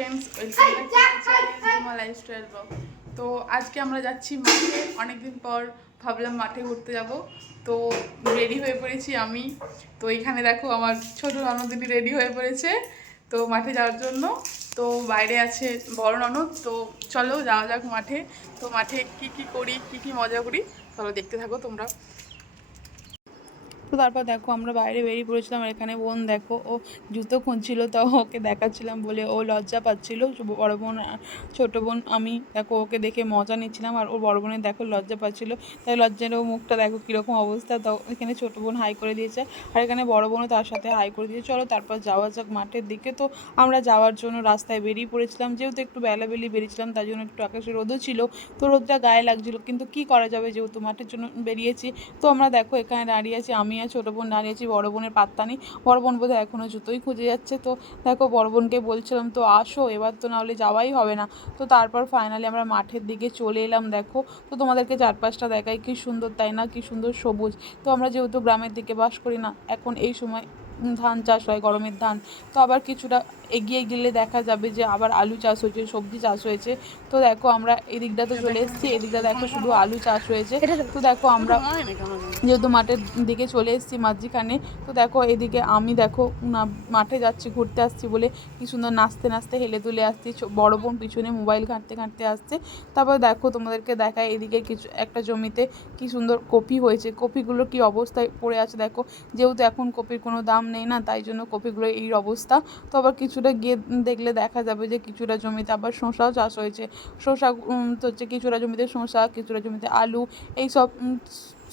Friends, welcome back to my channel Jhuma lifestyle blog. তো আজকে আমরা যাচ্ছি মাঠে। অনেকদিন পর ভাবলাম মাঠে ঘুরতে যাব, তো রেডি হয়ে পড়েছি আমি। তো এখানে দেখো আমার ছোট ননদিনী রেডি হয়ে পড়েছে তো মাঠে যাওয়ার জন্য। তো বাইরে আছে বড় ননদ। তো চলো যাওয়া যাক মাঠে। তো মাঠে কি কি করি, কি কি মজা করি, চলো দেখতে থাকো তোমরা। তো তারপর দেখো আমরা বাইরে বেরিয়ে পড়েছিলাম। আর এখানে বোন দেখো, ও জুতো খুঁজছিল, তো ওকে দেখাচ্ছিলাম বলে ও লজ্জা পাচ্ছিল। বড় বোন ছোটো বোন আমি দেখো ওকে দেখে মজা নিচ্ছিলাম, আর ওর বড় বোনের দেখো লজ্জা পাচ্ছিল, তাই লজ্জার ও মুখটা দেখো কীরকম অবস্থা। তো এখানে ছোটো বোন হাই করে দিয়েছে, আর এখানে বড় বোনও তার সাথে হাই করে দিয়েছে। চলো তারপর যাওয়া যাক মাঠের দিকে। তো আমরা যাওয়ার জন্য রাস্তায় বেরিয়ে পড়েছিলাম, যেহেতু একটু বেলাবেলি বেরিয়েছিলাম তাই জন্য একটু আকাশে রোদও ছিল, তো রোদটা গায়ে লাগছিল, কিন্তু কি করা যাবে যেহেতু মাঠের জন্য বেরিয়েছি। তো আমরা দেখো এখানে দাঁড়িয়ে আছি, আমি আর ছোটো বোন দাঁড়িয়েছি, বড় বোনের পাত্তা নেই। বড় বোন বোধহয় এখনও জুতোই খুঁজে যাচ্ছে। তো দেখো বড় বোনকে বলছিলাম তো আসো এবার, তো নাহলে যাওয়াই হবে না। তো তারপর ফাইনালি আমরা মাঠের দিকে চলে এলাম। দেখো তো তোমাদেরকে চারপাশটা দেখাই, কি সুন্দর তাই না, কি সুন্দর সবুজ। তো আমরা যেহেতু গ্রামের দিকে বাস করি না, এখন এই সময় ধান চাষ হয়, গরমের ধান। তো আবার কিছুটা এগিয়ে গেলে দেখা যাবে যে আবার আলু চাষ হয়েছে, সবজি চাষ হয়েছে। তো দেখো আমরা এদিকটা তো চলে এসেছি, এদিকটা দেখো শুধু আলু চাষ হয়েছে। তো দেখো আমরা যেহেতু মাঠের দিকে চলে এসেছি মাঝখানে, তো দেখো এদিকে আমি দেখো মাঠে যাচ্ছি, ঘুরতে আসছি বলে কি সুন্দর নাচতে নাচতে হেলে তুলে আসছি। বড় বোন পিছনে মোবাইল ঘাঁটতে ঘাঁটতে আসছে। তারপর দেখো তোমাদেরকে দেখায় এদিকে কিছু একটা জমিতে কি সুন্দর কপি হয়েছে, কপিগুলো কি অবস্থায় পড়ে আছে দেখো। যেহেতু এখন কপির কোনো দাম নেই না, তাই জন্য কপিগুলো এই অবস্থা। তো আবার কিছুটা গিয়ে দেখলে দেখা যাবে যে কিছুটা জমিতে আবার শসাও চাষ হয়েছে। শসা তো হচ্ছে কিছুটা জমিতে শসা, কিছুটা জমিতে আলু, এইসব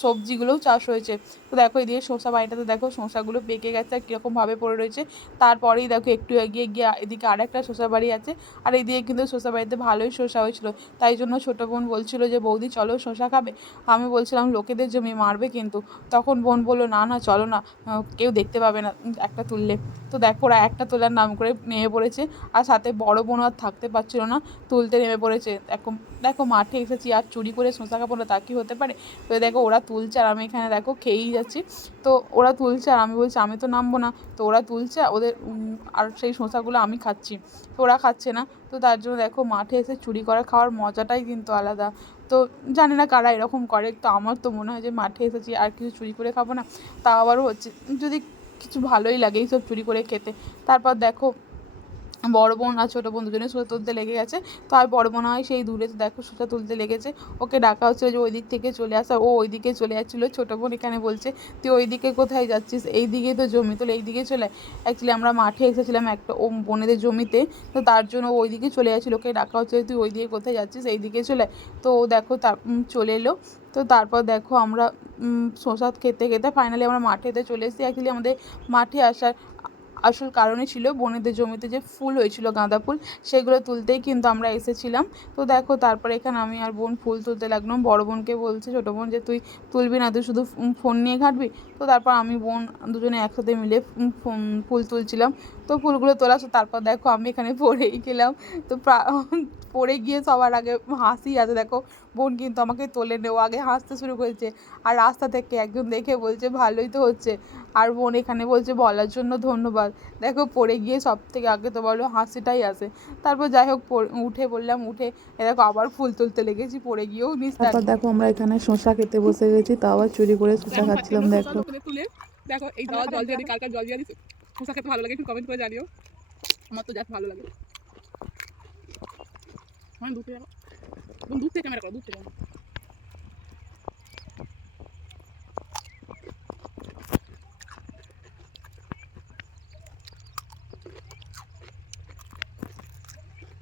সবজিগুলোও চাষ হয়েছে। তো দেখো এদিকে শসা বাড়িটাতে দেখো শসাগুলো পেকে গেছে আর কীরকমভাবে পড়ে রয়েছে। তারপরেই দেখো একটু এগিয়ে গিয়ে এদিকে আরেকটা শসা বাড়ি আছে, আর এদিকে কিন্তু শসা বাড়িতে ভালোই শসা হয়েছিল। তাই জন্য ছোটো বোন বলছিল যে বৌদি চলো শসা খাবে। আমি বলছিলাম লোকেদের জমি মারবে কিন্তু। তখন বোন বললো না না চলো না, কেউ দেখতে পাবে না একটা তুললে। তো দেখো ওরা একটা তোলার নাম করে নেমে পড়েছে, আর সাথে বড় বোন আর থাকতে পারছিল না, তুলতে নেমে পড়েছে। দেখো দেখো মাঠে এসেছি আর চুরি করে শসা খাবো না, তা কি হতে পারে। তো দেখো ওরা তুলছে আর আমি এখানে দেখো খেয়েই যাচ্ছি। তো ওরা তুলছে আর আমি বলছি আমি তো নামবো না। তো ওরা তুলছে ওদের, আর সেই শসাগুলো আমি খাচ্ছি, তো ওরা খাচ্ছে না। তো তার জন্য দেখো মাঠে এসে চুরি করে খাওয়ার মজাটাই কিন্তু আলাদা। তো জানি না কারা এরকম করে, তো আমার তো মনে হয় যে মাঠে এসেছি আর কিছু চুরি করে খাবো না, তা আবারও হচ্ছে যদি কিছু ভালোই লাগে এইসব চুরি করে খেতে। তারপর দেখো বড় বোন আর ছোটো বোন দুজনে শসা তুলতে লেগে গেছে। তো আর বড় বোন হয় সেই দূরে, তো দেখো শসা তুলতে লেগেছে। ওকে ডাকা হচ্ছিলো যে ওই দিক থেকে চলে আসা, ও ওই দিকে চলে যাচ্ছিলো। ছোটো বোন এখানে বলছে তুই ওই দিকে কোথায় যাচ্ছিস, এই দিকেই তো জমি, তো এই দিকে চলে। অ্যাকচুয়ালি আমরা মাঠে এসেছিলাম একটা ও বোনেদের জমিতে, তো তার জন্য ওই দিকে চলে যাচ্ছিলো। ওকে ডাকা হচ্ছে তুই ওই দিকে কোথায় যাচ্ছিস, এই দিকে চলে। তো ও দেখো তার চলে এলো। তো তারপর দেখো আমরা শসা খেতে খেতে ফাইনালি আমরা মাঠেতে চলে এসেছি। অ্যাকচুয়ালি আমাদের মাঠে আসার আসল কারণই ছিল বোনেদের জমিতে যে ফুল হয়েছিল গাঁদা ফুল, সেগুলো তুলতেই কিন্তু আমরা এসেছিলাম। তো দেখো তারপরে এখানে আমি আর বোন ফুল তুলতে লাগলাম। বড় বোনকে বলছে ছোটো বোন যে তুই তুলবি না, তুই শুধু ফোন নিয়ে ঘাঁটবি। তো তারপর আমি বোন দুজনে একসাথে মিলে ফুল তুলছিলাম। তো ফুলগুলো তোলা, তারপর দেখো আমি এখানে পড়েই গেলাম। তো পড়ে গিয়ে সবার আগে হাসি আছে দেখো, বোন কিন্তু আমাকে তোলে নেওয়া আগে হাসতে শুরু করেছে, আর রাস্তা থেকে একজন দেখে বলছে ভালোই তো হচ্ছে, আর বোন এখানে বলছে বলার জন্য ধন্যবাদ। দেখো পড়ে গিয়ে সব থেকে আগে তো বলো হাসিটাই আসে। তারপর যাই হোক উঠে বললাম, উঠে দেখো আবার ফুল তুলতে লেগেছি, পড়ে গিয়েও তারপর দেখো আমরা এখানে শসা খেতে বসে গেছি, তা আবার চুরি করে শসা খাচ্ছিলাম। দেখো তুলে দেখো এই দাওয়া জল দিয়ে কালকে জল দিয়ে দিচ্ছি। শসা খেতে ভালো লাগে একটু কমেন্ট করে জানিও, আমার তো জাস্ট ভালো লাগে। হ্যাঁ দূর থেকে দূর থেকে ক্যামেরা করো, দূর থেকে।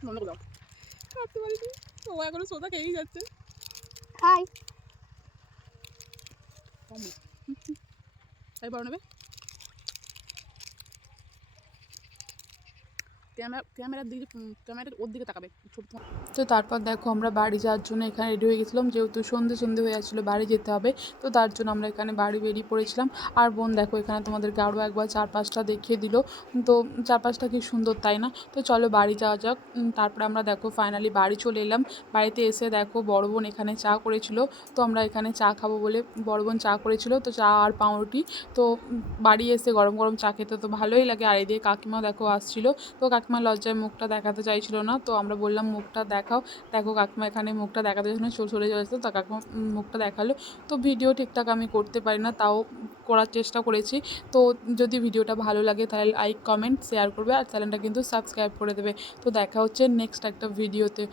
মনে দাও কাটতে পারিনি, ও এখনো সোজা খেয়েই যাচ্ছে। হাই তাই বড় নেবে ক্যামেরার দিকে, ক্যামেরার ওর দিকে তাকাবে ছোট। তো তারপর দেখো আমরা বাড়ি যাওয়ার জন্য এখানে রেডি হয়ে গেছিলাম, যেহেতু সন্ধে হয়ে যাচ্ছিলো, বাড়ি যেতে হবে। তো তার জন্য আমরা এখানে বাড়ি বেরিয়ে পড়েছিলাম। আর বোন দেখো এখানে তোমাদেরকে আরও একবার চারপাশটা দেখিয়ে দিল। তো চারপাশটা কি সুন্দর তাই না। তো চলো বাড়ি যাওয়া যাক। তারপরে আমরা দেখো ফাইনালি বাড়ি চলে এলাম। বাড়িতে এসে দেখো বড় বোন এখানে চা করেছিল, তো আমরা এখানে চা খাবো বলে বড় বোন চা করেছিল, তো চা আর পাউরুটি। তো বাড়ি এসে গরম গরম চা খেতে তো ভালোই লাগে। আর এদিকে কাকিমাও দেখো আসছিলো, তো কাকিমা লজ্জায় মুখটা দেখাতে চাইছিল না, তো আমরা বললাম মুখটা দেখাও। দেখো কাকিমা এখানে মুখটা দেখাতে চাইছিল না, সরে যাচ্ছে, তো কাকিমা মুখটা দেখালো। তো ভিডিও ঠিকঠাক আমি করতে পারি না, তাও করার চেষ্টা করেছি। তো যদি ভিডিওটা ভালো লাগে তাহলে লাইক, কমেন্ট, শেয়ার করবে আর চ্যানেলটা কিন্তু সাবস্ক্রাইব করে দেবে। তো দেখা হচ্ছে নেক্সট একটা ভিডিওতে।